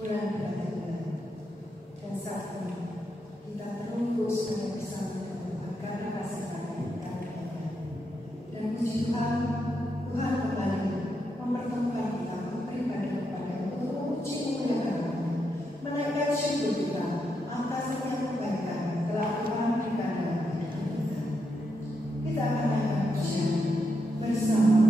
bulan bulan dan saat ini kita terus bersama Tuhan karena kasih karunia dan puji Tuhan, Tuhan kembali mempertemukan kita, memberikan kepada untuk memuji memuliakan, menaikkan syukur kita atas setiap kebaikan telah Tuhan berikan dalam hidup kita. Kita akan naikkan pujian bersama.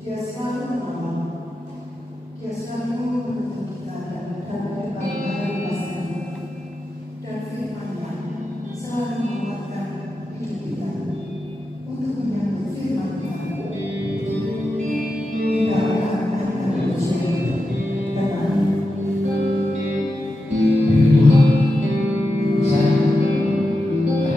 Dia selalu menolong, Dia selalu menuntun kita dalam kehidupan bahasa dan firman-Nya selalu menguatkan hidup kita untuk menyambut firman Tuhan. Kita akan bersyukur dan amin. Saya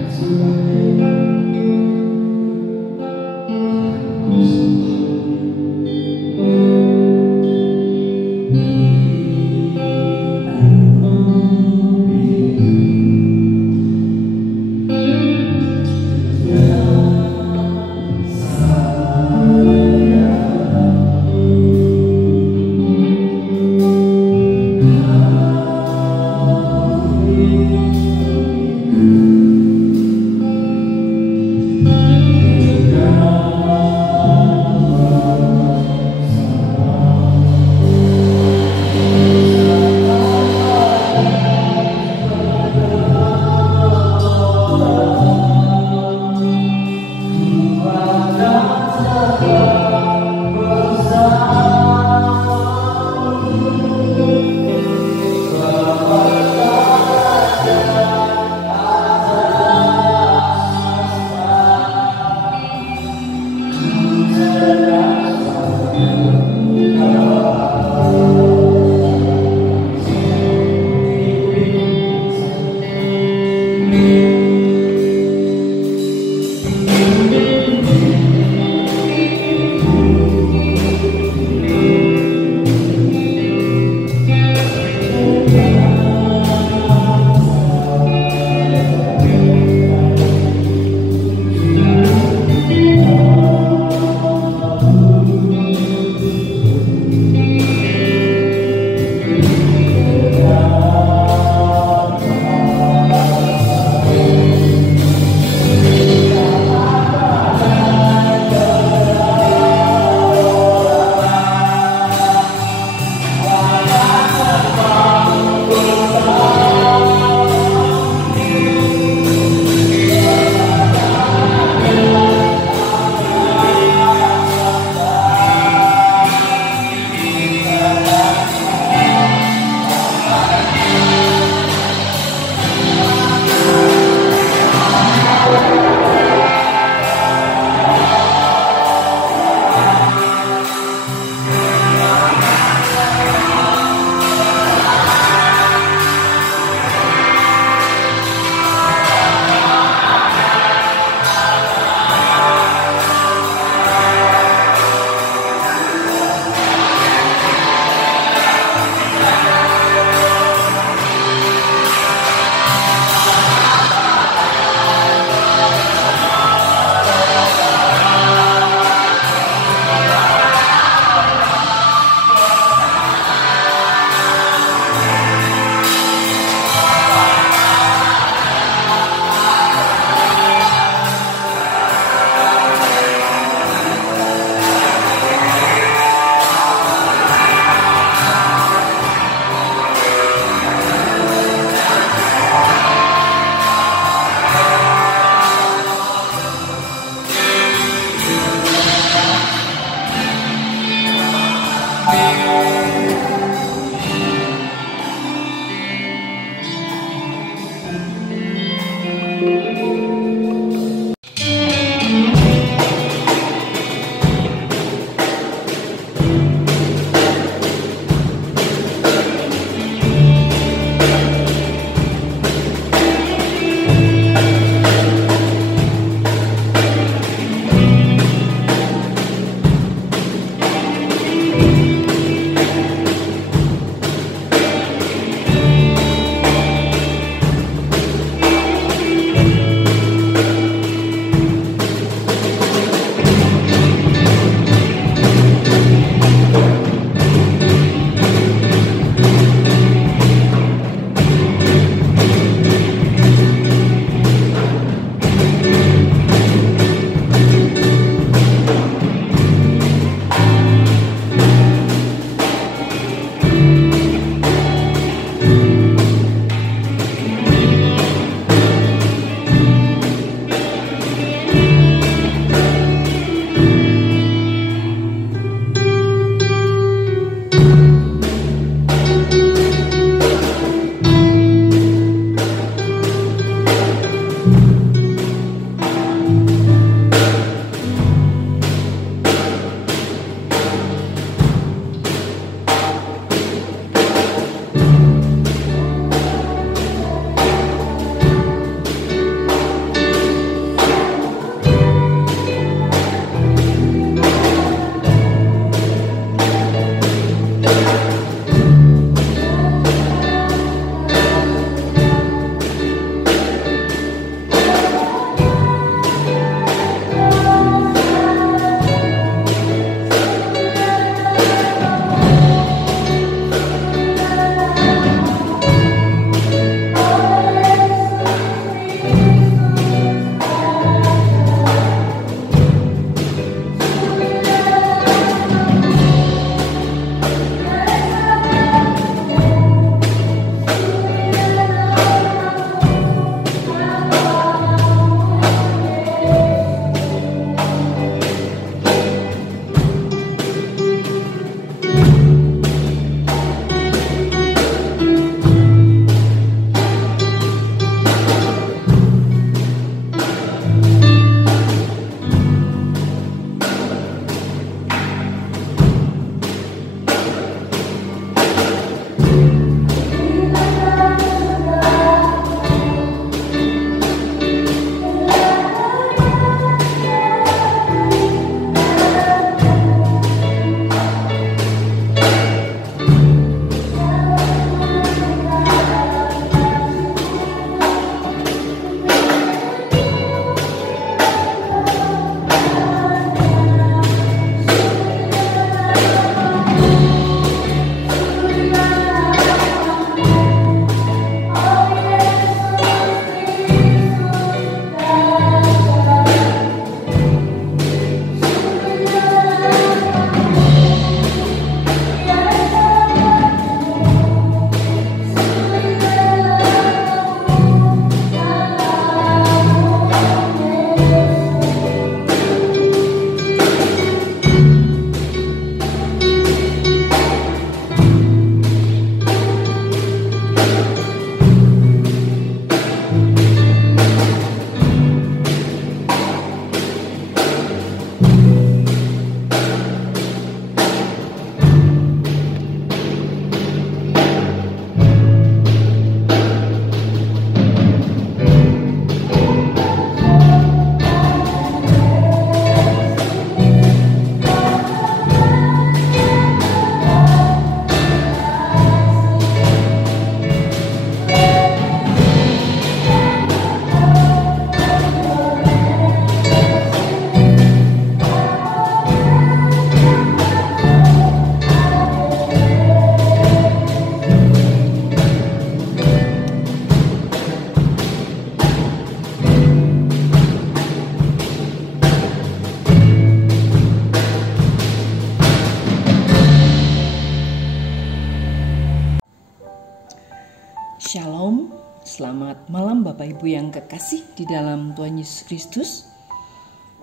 Shalom, selamat malam Bapak Ibu yang kekasih di dalam Tuhan Yesus Kristus.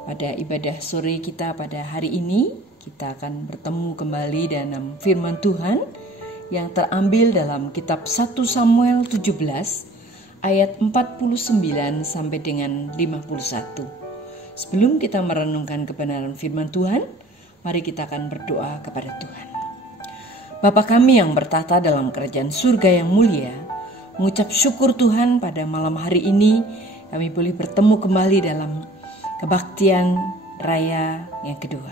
Pada ibadah sore kita pada hari ini, kita akan bertemu kembali dalam firman Tuhan yang terambil dalam kitab 1 Samuel 17 ayat 49 sampai dengan 51. Sebelum kita merenungkan kebenaran firman Tuhan, mari kita akan berdoa kepada Tuhan. Bapa kami yang bertata dalam kerajaan surga yang mulia, mengucap syukur Tuhan pada malam hari ini kami boleh bertemu kembali dalam kebaktian raya yang kedua.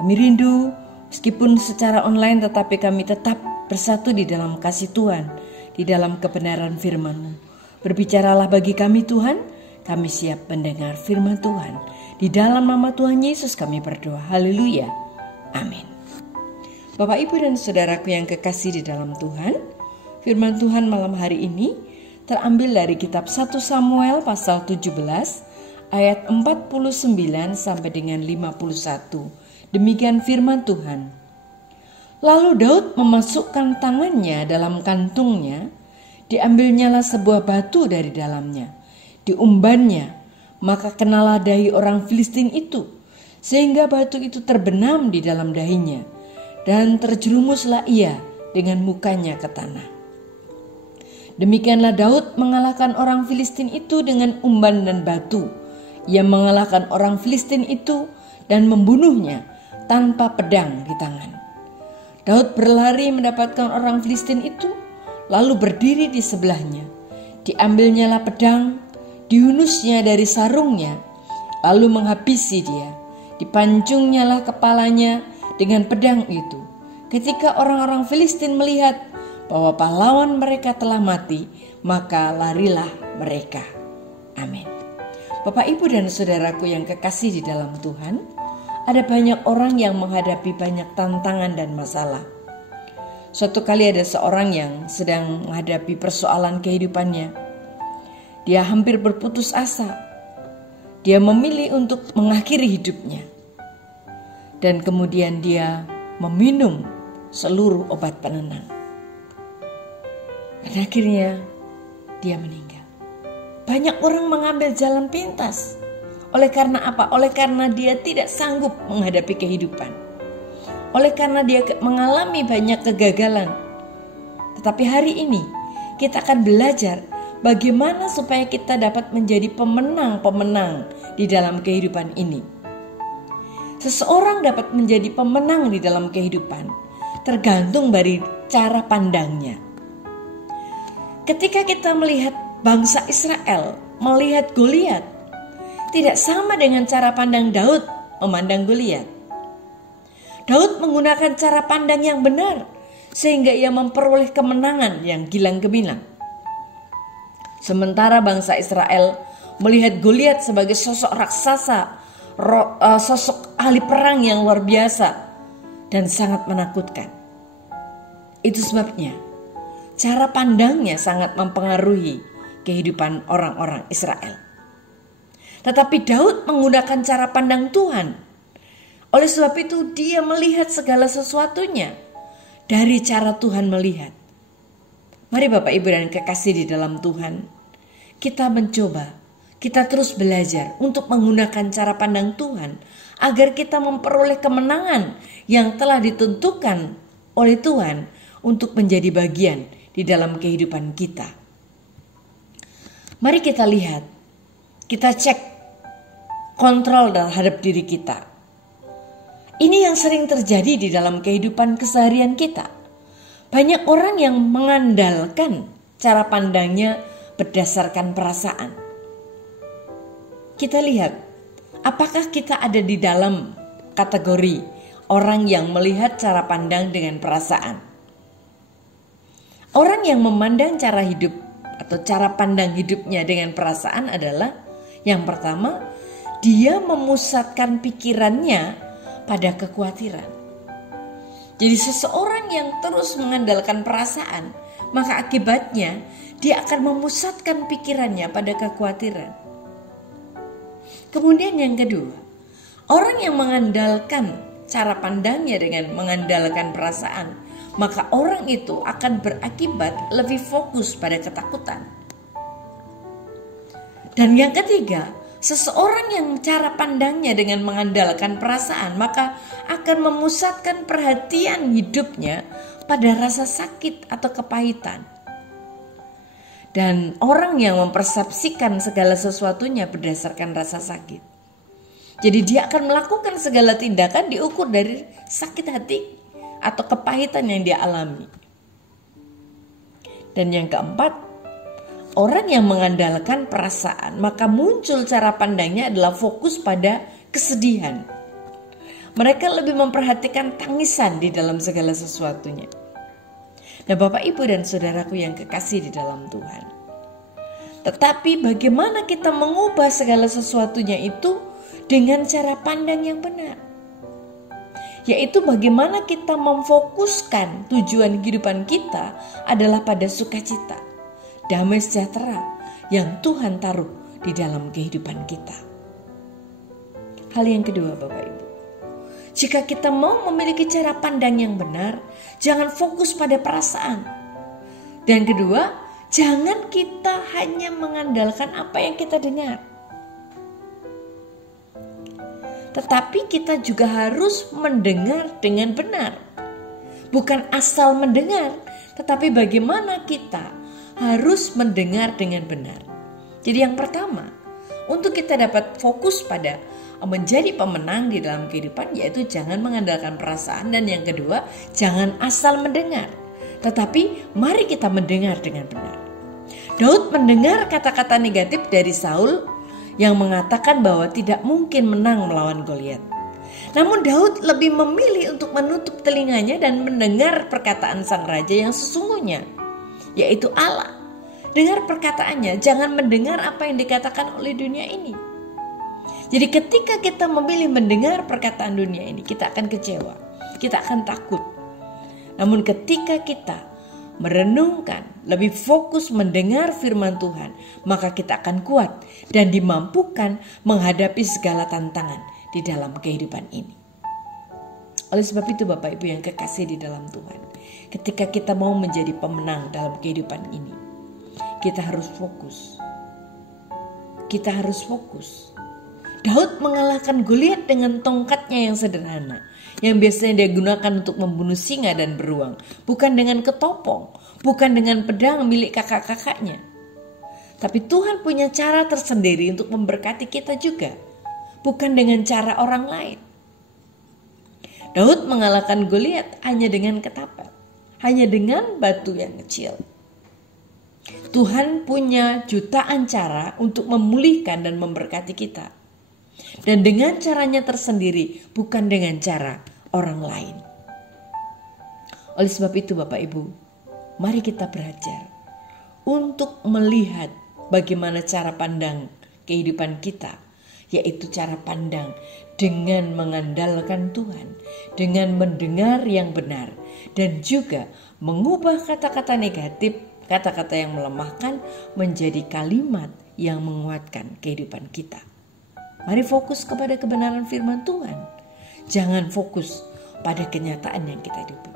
Kami rindu meskipun secara online tetapi kami tetap bersatu di dalam kasih Tuhan, di dalam kebenaran firman-Mu. Berbicaralah bagi kami Tuhan, kami siap mendengar firman Tuhan. Di dalam nama Tuhan Yesus kami berdoa. Haleluya. Amin. Bapak, Ibu, dan saudaraku yang kekasih di dalam Tuhan, firman Tuhan malam hari ini terambil dari kitab 1 Samuel pasal 17 ayat 49 sampai dengan 51. Demikian firman Tuhan. Lalu Daud memasukkan tangannya dalam kantungnya, diambilnyalah sebuah batu dari dalamnya, diumbannya, maka kenalah dahi orang Filistin itu, sehingga batu itu terbenam di dalam dahinya, dan terjerumuslah ia dengan mukanya ke tanah. Demikianlah Daud mengalahkan orang Filistin itu dengan umban dan batu. Ia mengalahkan orang Filistin itu dan membunuhnya tanpa pedang di tangan. Daud berlari mendapatkan orang Filistin itu, lalu berdiri di sebelahnya. Diambilnyalah pedang, dihunusnya dari sarungnya, lalu menghabisi dia. Dipancungnyalah kepalanya dengan pedang itu. Ketika orang-orang Filistin melihat bahwa pahlawan mereka telah mati, maka larilah mereka. Amin. Bapak, Ibu, dan saudaraku yang kekasih di dalam Tuhan, ada banyak orang yang menghadapi banyak tantangan dan masalah. Suatu kali ada seorang yang sedang menghadapi persoalan kehidupannya. Dia hampir berputus asa. Dia memilih untuk mengakhiri hidupnya. Dan kemudian dia meminum seluruh obat penenang. Dan akhirnya dia meninggal. Banyak orang mengambil jalan pintas. Oleh karena apa? Oleh karena dia tidak sanggup menghadapi kehidupan. Oleh karena dia mengalami banyak kegagalan. Tetapi hari ini kita akan belajar bagaimana supaya kita dapat menjadi pemenang-pemenang di dalam kehidupan ini. Seseorang dapat menjadi pemenang di dalam kehidupan tergantung dari cara pandangnya. Ketika kita melihat bangsa Israel melihat Goliat, tidak sama dengan cara pandang Daud memandang Goliat. Daud menggunakan cara pandang yang benar sehingga ia memperoleh kemenangan yang gilang gemilang. Sementara bangsa Israel melihat Goliat sebagai sosok raksasa, sosok ahli perang yang luar biasa dan sangat menakutkan. Itu sebabnya cara pandangnya sangat mempengaruhi kehidupan orang-orang Israel. Tetapi Daud menggunakan cara pandang Tuhan. Oleh sebab itu dia melihat segala sesuatunya dari cara Tuhan melihat. Mari Bapak, Ibu, dan kekasih di dalam Tuhan, kita mencoba, kita terus belajar untuk menggunakan cara pandang Tuhan agar kita memperoleh kemenangan yang telah ditentukan oleh Tuhan untuk menjadi bagian di dalam kehidupan kita. Mari kita lihat, kita cek kontrol terhadap diri kita. Ini yang sering terjadi di dalam kehidupan keseharian kita. Banyak orang yang mengandalkan cara pandangnya berdasarkan perasaan. Kita lihat, apakah kita ada di dalam kategori orang yang melihat cara pandang dengan perasaan? Orang yang memandang cara hidup atau cara pandang hidupnya dengan perasaan adalah yang pertama, dia memusatkan pikirannya pada kekhawatiran. Jadi seseorang yang terus mengandalkan perasaan, maka akibatnya dia akan memusatkan pikirannya pada kekhawatiran. Kemudian yang kedua, orang yang mengandalkan cara pandangnya dengan mengandalkan perasaan, maka orang itu akan berakibat lebih fokus pada ketakutan. Dan yang ketiga, seseorang yang cara pandangnya dengan mengandalkan perasaan, maka akan memusatkan perhatian hidupnya pada rasa sakit atau kepahitan. Dan orang yang mempersepsikan segala sesuatunya berdasarkan rasa sakit, jadi dia akan melakukan segala tindakan diukur dari sakit hati atau kepahitan yang dia alami. Dan yang keempat, orang yang mengandalkan perasaan, maka muncul cara pandangnya adalah fokus pada kesedihan. Mereka lebih memperhatikan tangisan di dalam segala sesuatunya. Nah, Bapak, Ibu, dan saudaraku yang kekasih di dalam Tuhan, tetapi bagaimana kita mengubah segala sesuatunya itu dengan cara pandang yang benar, yaitu bagaimana kita memfokuskan tujuan kehidupan kita adalah pada sukacita, damai sejahtera yang Tuhan taruh di dalam kehidupan kita. Hal yang kedua, Bapak Ibu, jika kita mau memiliki cara pandang yang benar, jangan fokus pada perasaan. Dan kedua, jangan kita hanya mengandalkan apa yang kita dengar, tetapi kita juga harus mendengar dengan benar. Bukan asal mendengar, tetapi bagaimana kita harus mendengar dengan benar. Jadi yang pertama, untuk kita dapat fokus pada menjadi pemenang di dalam kehidupan, yaitu jangan mengandalkan perasaan. Dan yang kedua, jangan asal mendengar, tetapi mari kita mendengar dengan benar. Daud mendengar kata-kata negatif dari Saul yang mengatakan bahwa tidak mungkin menang melawan Goliat. Namun Daud lebih memilih untuk menutup telinganya dan mendengar perkataan sang raja yang sesungguhnya, yaitu Allah. Dengar perkataannya, jangan mendengar apa yang dikatakan oleh dunia ini. Jadi ketika kita memilih mendengar perkataan dunia ini, kita akan kecewa, kita akan takut. Namun ketika kita merenungkan, lebih fokus mendengar firman Tuhan, maka kita akan kuat dan dimampukan menghadapi segala tantangan di dalam kehidupan ini. Oleh sebab itu, Bapak Ibu yang kekasih di dalam Tuhan, ketika kita mau menjadi pemenang dalam kehidupan ini, kita harus fokus. Kita harus fokus. Daud mengalahkan Goliat dengan tongkatnya yang sederhana, yang biasanya dia gunakan untuk membunuh singa dan beruang, bukan dengan ketopong, bukan dengan pedang milik kakak-kakaknya. Tapi Tuhan punya cara tersendiri untuk memberkati kita juga, bukan dengan cara orang lain. Daud mengalahkan Goliat hanya dengan ketapel, hanya dengan batu yang kecil. Tuhan punya jutaan cara untuk memulihkan dan memberkati kita, dan dengan caranya tersendiri, bukan dengan cara orang lain. Oleh sebab itu, Bapak Ibu, mari kita belajar untuk melihat bagaimana cara pandang kehidupan kita, yaitu cara pandang dengan mengandalkan Tuhan, dengan mendengar yang benar, dan juga mengubah kata-kata negatif, kata-kata yang melemahkan menjadi kalimat yang menguatkan kehidupan kita. Mari fokus kepada kebenaran firman Tuhan. Jangan fokus pada kenyataan yang kita hidupi.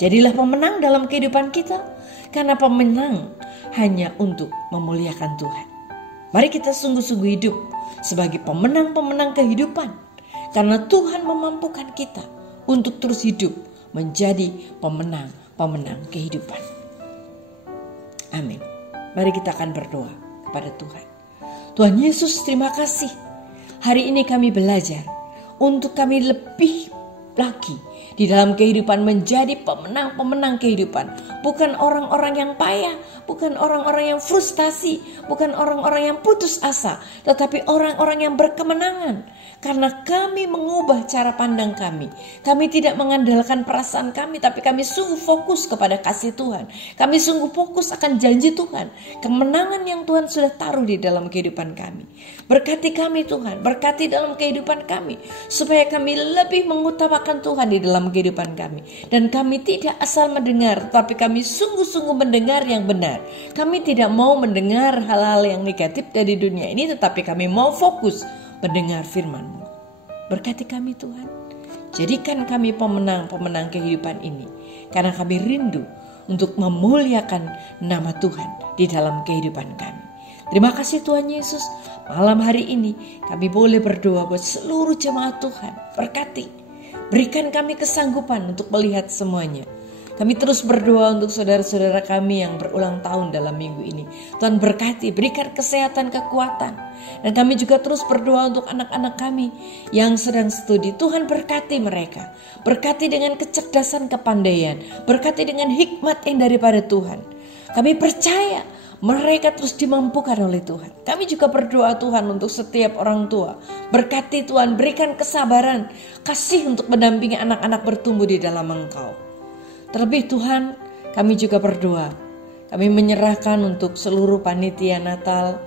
Jadilah pemenang dalam kehidupan kita, karena pemenang hanya untuk memuliakan Tuhan. Mari kita sungguh-sungguh hidup sebagai pemenang-pemenang kehidupan, karena Tuhan memampukan kita untuk terus hidup menjadi pemenang-pemenang kehidupan. Amin. Mari kita akan berdoa kepada Tuhan. Tuhan Yesus, terima kasih. Hari ini kami belajar untuk kami lebih lagi di dalam kehidupan menjadi pemenang-pemenang kehidupan. Bukan orang-orang yang payah, bukan orang-orang yang frustasi, bukan orang-orang yang putus asa, tetapi orang-orang yang berkemenangan. Karena kami mengubah cara pandang kami. Kami tidak mengandalkan perasaan kami, tapi kami sungguh fokus kepada kasih Tuhan. Kami sungguh fokus akan janji Tuhan, kemenangan yang Tuhan sudah taruh di dalam kehidupan kami. Berkati kami Tuhan, berkati dalam kehidupan kami, supaya kami lebih mengutamakan Tuhan di dalam kehidupan kami. Dan kami tidak asal mendengar, tapi kami sungguh-sungguh mendengar yang benar. Kami tidak mau mendengar hal-hal yang negatif dari dunia ini, tetapi kami mau fokus mendengar firman-Mu. Berkati kami Tuhan. Jadikan kami pemenang-pemenang kehidupan ini, karena kami rindu untuk memuliakan nama Tuhan di dalam kehidupan kami. Terima kasih Tuhan Yesus, malam hari ini kami boleh berdoa buat seluruh jemaat Tuhan. Berkati, berikan kami kesanggupan untuk melihat semuanya. Kami terus berdoa untuk saudara-saudara kami yang berulang tahun dalam minggu ini. Tuhan berkati, berikan kesehatan, kekuatan. Dan kami juga terus berdoa untuk anak-anak kami yang sedang studi. Tuhan berkati mereka. Berkati dengan kecerdasan, kepandaian. Berkati dengan hikmat yang daripada Tuhan. Kami percaya mereka terus dimampukan oleh Tuhan. Kami juga berdoa Tuhan untuk setiap orang tua. Berkati Tuhan, berikan kesabaran, kasih untuk mendampingi anak-anak bertumbuh di dalam Engkau. Terlebih Tuhan, kami juga berdoa. Kami menyerahkan untuk seluruh panitia Natal.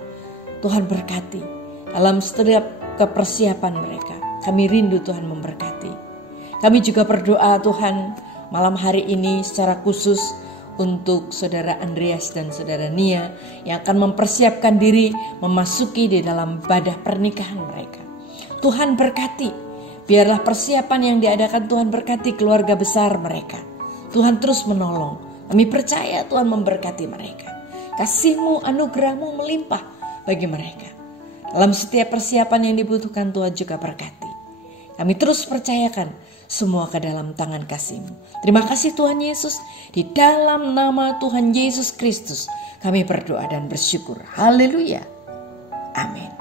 Tuhan berkati dalam setiap kepersiapan mereka. Kami rindu Tuhan memberkati. Kami juga berdoa Tuhan malam hari ini secara khusus untuk saudara Andreas dan saudara Nia yang akan mempersiapkan diri memasuki di dalam ibadah pernikahan mereka. Tuhan berkati, biarlah persiapan yang diadakan Tuhan berkati keluarga besar mereka. Tuhan terus menolong. Kami percaya Tuhan memberkati mereka. Kasih-Mu, anugerah-Mu melimpah bagi mereka. Dalam setiap persiapan yang dibutuhkan Tuhan juga berkati. Kami terus percayakan semua ke dalam tangan kasih-Mu. Terima kasih Tuhan Yesus. Di dalam nama Tuhan Yesus Kristus kami berdoa dan bersyukur. Haleluya. Amin.